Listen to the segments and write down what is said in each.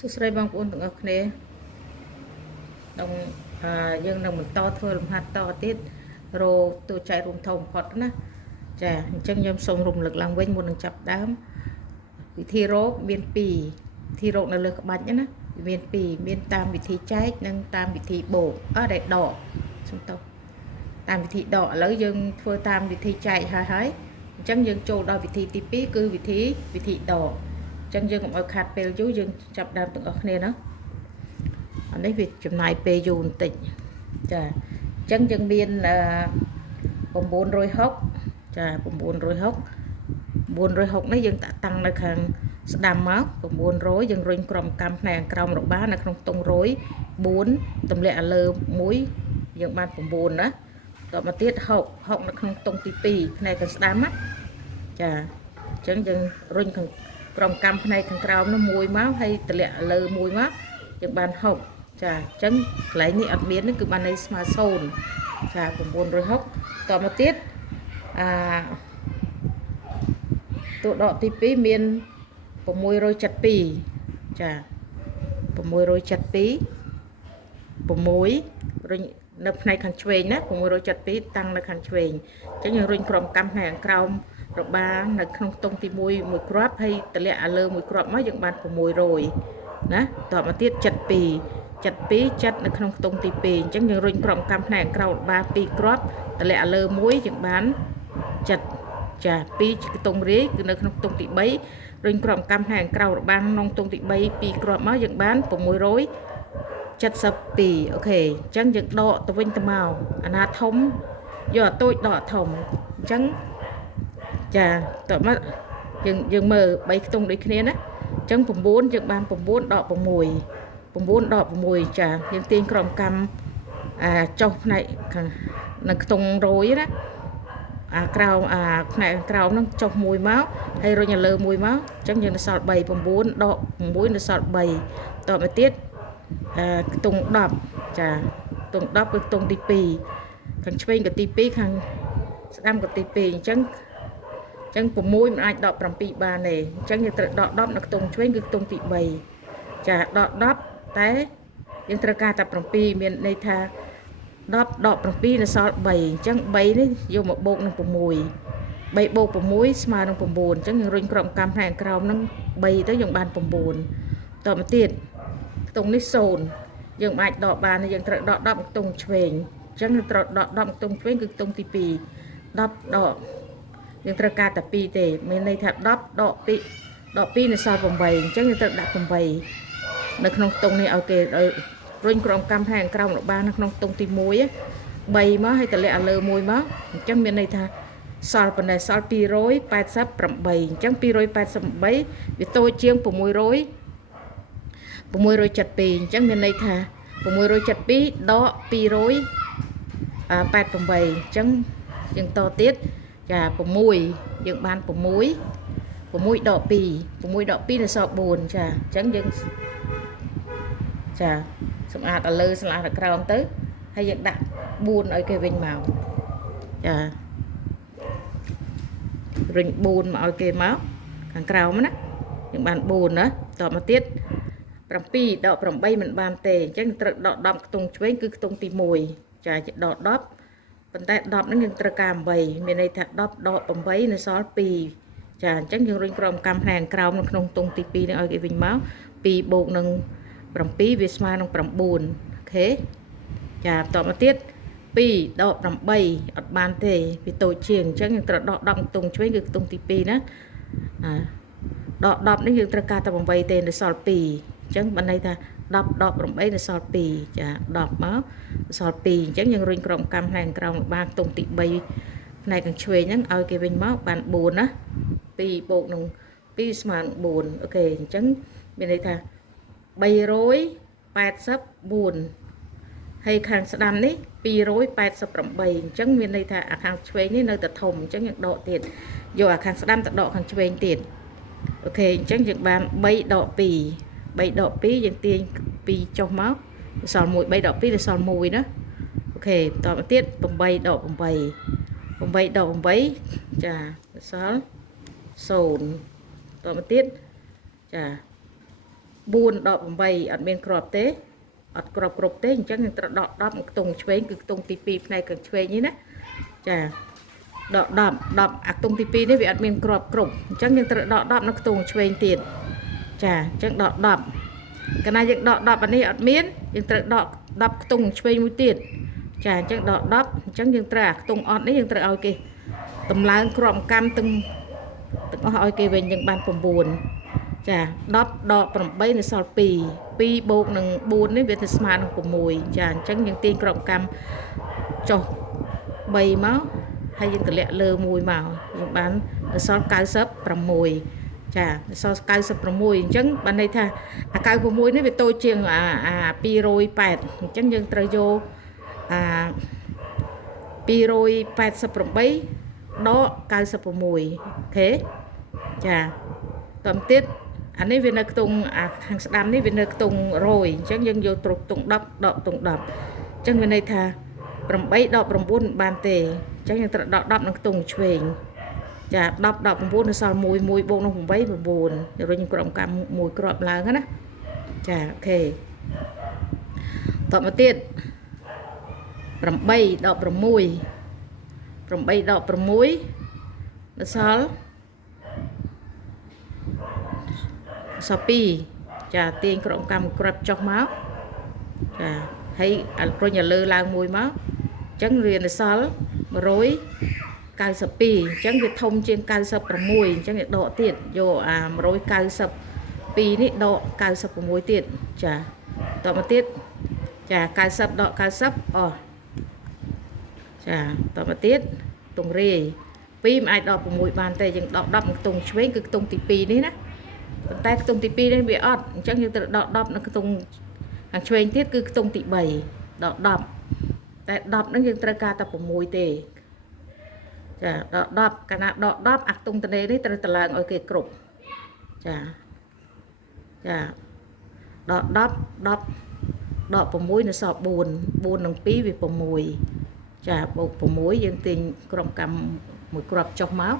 សួស្តីបងប្អូនទាំងអស់គ្នាក្នុងយើងនឹងបន្តធ្វើលំហាត់តទៀតរោតួចែករួមធំបំផុតណាចាអញ្ចឹងខ្ញុំសូមរំលឹកឡើងវិញមុននឹងចាប់ដើមវិធីរោមាន2វិធីរោនៅលើក្បាច់ណាមាន2មានតាមវិធីចែកនិងតាមវិធីបូកដែលដកសំទោសតាមវិធីដកឥឡូវយើងធ្វើតាមវិធីចែកហើយអញ្ចឹងយើងចូលដល់វិធីទី2គឺវិធីដកអញ្ចឹងយើងកុំឲ្យខាត់ពេលយូរយើងចាប់ដើមទាំងអស់គ្នាណាអានេះវាចំណាយពេលយូរបន្តិចចាអញ្ចឹងយើងមាន960ចា960នេះយើងតាំងនៅខាងស្ដាំមក900យើងរុញក្រោមកម្មផ្នែកក្រោមរបស់នៅក្នុងខ្ទង់100 4ទម្លាក់ឲ្យលើ1យើងបាន9ណាតមកទៀត60នៅក្នុងខ្ទង់ទី2ផ្នែកខាងស្ដាំណាចាអញ្ចឹងយើងរុញក្រោមកម្មផ្នែកខាងក្រោមនោះ1មកហើយទម្លាក់លើ1មកយើងបាន60ចាអញ្ចឹងកន្លែងនេះអត់មានគឺបានន័យស្មើ0ចា960តមកទៀតតួដកទី2មាន672ចា672 6រុញនៅផ្នែកខាងឆ្វេងណា672តាំងនៅខាងឆ្វេងអញ្ចឹងយើងរុញក្រោមកម្មផ្នែកខាងក្រោមរបស់នៅក្នុងខ្ទង់ទី1មួយគ្រាប់ហើយទម្លាក់ឲ្យលើមួយគ្រាប់មកយើងបាន600ណាតមកទៀត72ចិត្តនៅក្នុងខ្ទង់ទី2អញ្ចឹងយើងរុញក្រោមកម្មផ្នែកខាងក្រោមរបស់2គ្រាប់ទម្លាក់ឲ្យលើមួយយើងបាន7ចា2ខ្ទង់រាយគឺនៅក្នុងខ្ទង់ទី3រុញក្រោមកម្មផ្នែកខាងក្រៅរបស់ក្នុងខ្ទង់ទី3 2គ្រាប់មកយើងបាន672អូខេអញ្ចឹងយើងដកទៅវិញទៅមកអាណាធំយកអាតូចដកធំអញ្ចឹងចាតើមកយើងមើល3ខ្ទង់ដូចគ្នាណាអញ្ចឹង9យើងបាន9ដក6 9ដក6ចាយើងទាញក្រោមកម្មចុះផ្នែកខាងនៅខ្ទង់100ណាក្រោមផ្នែកក្រោមហ្នឹងចុះ1មកហើយរុញឲ្យលើ1មកអញ្ចឹងយើងនៅសល់3 9ដក6នៅសល់3តទៅទៀតខ្ទង់10ចាខ្ទង់10គឺខ្ទង់ទី2ខាងឆ្វេងក៏ទី2ខាងស្ដាំក៏ទី2អញ្ចឹង6មិនអាចដក7បានទេអញ្ចឹងយើងត្រូវដក10នៅខ្ទង់ឆ្វេងគឺខ្ទង់ទី3ចាដក10តែយើងត្រូវការតែ7មានន័យថា10ដក7នៅសល់3អញ្ចឹង3នេះយកមកបូកនឹង6 3បូក6ស្មើនឹង9អញ្ចឹងយើងរុញក្រោមកម្មផ្នែកក្រោមនឹង3ទៅយើងបាន9តមកទៀតខ្ទង់នេះ0យើងអាចដកបានយើងត្រូវដក10ខ្ទង់ឆ្វេងអញ្ចឹងត្រូវដក10ខ្ទង់ឆ្វេងគឺខ្ទង់ទី2 10ដកយើងត្រូវការតែ2ទេមានន័យថា10ដក2នៅសល់8អញ្ចឹងយើងត្រូវដាក់8នៅក្នុងខ្ទង់នេះឲ្យគេរុញក្រោមកម្មផ្នែកក្រោមរបស់នៅក្នុងខ្ទង់ទី1 3មកហើយតម្លាក់ឲ្យលើ1មកអញ្ចឹងមានន័យថាសល់ប៉ុណ្ណេះសល់288អញ្ចឹង288វាតូចជាង672អញ្ចឹងមានន័យថា672ដក288អញ្ចឹងយើងតទៀតចា6យើងបាន6ដក2 6ដក2នៅសល់4ចាអញ្ចឹងយើងចាសម្អាតឲ្យលើស្លាស់ដល់ក្រោមទៅហើយយើងដាក់4ឲ្យគេវិញមកចារុញ4មកឲ្យគេមកខាងក្រោមណាយើងបាន4ណាតមកទៀត7ដក8មិនបានទេអញ្ចឹងត្រូវដក10ខ្ទង់ឆ្វេងគឺខ្ទង់ទី1ចាដក10ប៉ុន្តែ10ហ្នឹងយើងត្រូវការ8មានន័យថា10ដក8នៅសល់2ចាអញ្ចឹងយើងរុញក្រោមកម្មផ្នែកក្រោមនៅក្នុងខ្ទង់ទី2នេះឲ្យគេវិញមក2បូកនឹង7វាស្មើនឹង9អូខេចាបន្តមកទៀត2ដក8អត់បានទេវាតូចជាងអញ្ចឹងយើងត្រូវដក10ខ្ទង់ឆ្វេងគឺខ្ទង់ទី2ណាដក10នេះយើងត្រូវការតែ8ទេនៅសល់2អញ្ចឹងបានន័យថា10ដក8នៅសល់2ចា10មកសល់2អញ្ចឹងយើងរុញក្រោមកម្មផ្នែកក្រោមបានខ្ទង់ទី3ផ្នែកខាងឆ្វេងហ្នឹងឲ្យគេវិញមកបាន4ណា2បូកនឹង2ស្មើនឹង4អូខេអញ្ចឹងមានន័យថា384ហើយខាងស្ដាំនេះ288អញ្ចឹងមានន័យថាអាខាងឆ្វេងនេះនៅតែធំអញ្ចឹងយើងដកទៀតយកអាខាងស្ដាំទៅដកខាងឆ្វេងទៀតអូខេអញ្ចឹងយើងបាន3ដក2យើងទាញ2ចុះមកសល់1 3ដក2ទៅសល់1ណាអូខេបន្តមកទៀត8ដក8ចាសល់0បន្តមកទៀតចា 4 ដល់ 8 អត់មានក្របទេអត់ក្របគ្រប់ទេអញ្ចឹងយើងត្រូវដក10ខ្ទង់ឆ្វេងគឺខ្ទង់ទី2ផ្នែកខាងឆ្វេងនេះណាចាដក10អាខ្ទង់ទី2នេះវាអត់មានក្របគ្រប់អញ្ចឹងយើងត្រូវដក10នៅខ្ទង់ឆ្វេងទៀតចាអញ្ចឹងដក10កាលណាយើងដក10អានេះអត់មានយើងត្រូវដក10ខ្ទង់ឆ្វេងមួយទៀតចាអញ្ចឹងដក10អញ្ចឹងយើងត្រូវអាខ្ទង់អត់នេះយើងត្រូវឲ្យគេតម្លើងក្របកម្មទាំងអស់ឲ្យគេវិញយើងបាន9ចា10ដក8នៅសល់2 2បូកនឹង4នេះវាទៅស្មើនឹង6ចាអញ្ចឹងយើងទាញក្របកម្មចុះ3មកហើយយើងតម្លាក់លើ1មកយើងបាននៅសល់96ចានៅសល់96អញ្ចឹងបានន័យថាអា96នេះវាតូចជាងអា208អញ្ចឹងយើងត្រូវយកអា288ដក96អូខេចាតទៅទៀតអានេះវានៅខ្ទង់អាខាងស្ដាំនេះវានៅខ្ទង់100អញ្ចឹងយើងយកត្រុកខ្ទង់10ដកខ្ទង់10អញ្ចឹងវាន័យថា8ដក9មិនបានទេអញ្ចឹងយើងត្រូវដក10នៅខ្ទង់ឆ្វេងចា10ដក9នៅសល់1 1បូកនឹង8 9រុញក្រុមកម្មមួយគ្រាប់ឡើងណាចាអូខេតមកទៀត8ដក6 8ដក6នៅសល់2ចាទាញក្រុមកម្មក្រាប់ចុះមកចាហើយរុញឲ្យលើឡើងមួយមកអញ្ចឹងវានៅសល់192អញ្ចឹងវាធំជាង96អញ្ចឹងវាដកទៀតយកអា192នេះដក96ទៀតចាតមកទៀតចា90ដក90អស់ចាតមកទៀតទងរាយ2មិនអាចដក6បានទេយើងដក10នៅខ្ទង់ឆ្វេងគឺខ្ទង់ទី2នេះណាប៉ុន្តែខ្ទង់ទី2នេះវាអត់អញ្ចឹងយើងត្រូវដក10នៅខ្ទង់ខាងឆ្វេងទៀតគឺខ្ទង់ទី3ដក10តែ10ហ្នឹងយើងត្រូវការតែ6ទេចាដក10កាលណាដក10អាខ្ទង់តនេនេះត្រូវតឡើងឲ្យគេគ្រប់ចាចាដក10 10ដក6នៅសល់4 4នឹង2វា6ចាបូក6យើងទាញក្រុមកម្មមួយគ្រាប់ចុះមក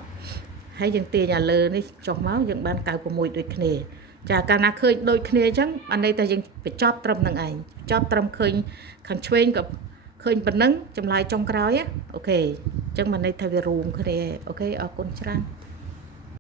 ហើយយើងទាញអាលើនេះចុះមកយើងបាន96ដូចគ្នាចាកាលណាឃើញដូចគ្នាអញ្ចឹងអានេះតែយើងបញ្ចប់ត្រឹមនឹងឯងចប់ត្រឹមឃើញខាងឆ្វេងក៏ឃើញប៉ុណ្ណឹងចម្លើយចុងក្រោយអូខេអញ្ចឹងមកន័យថាវារួមគ្នាអូខេអរគុណច្រើន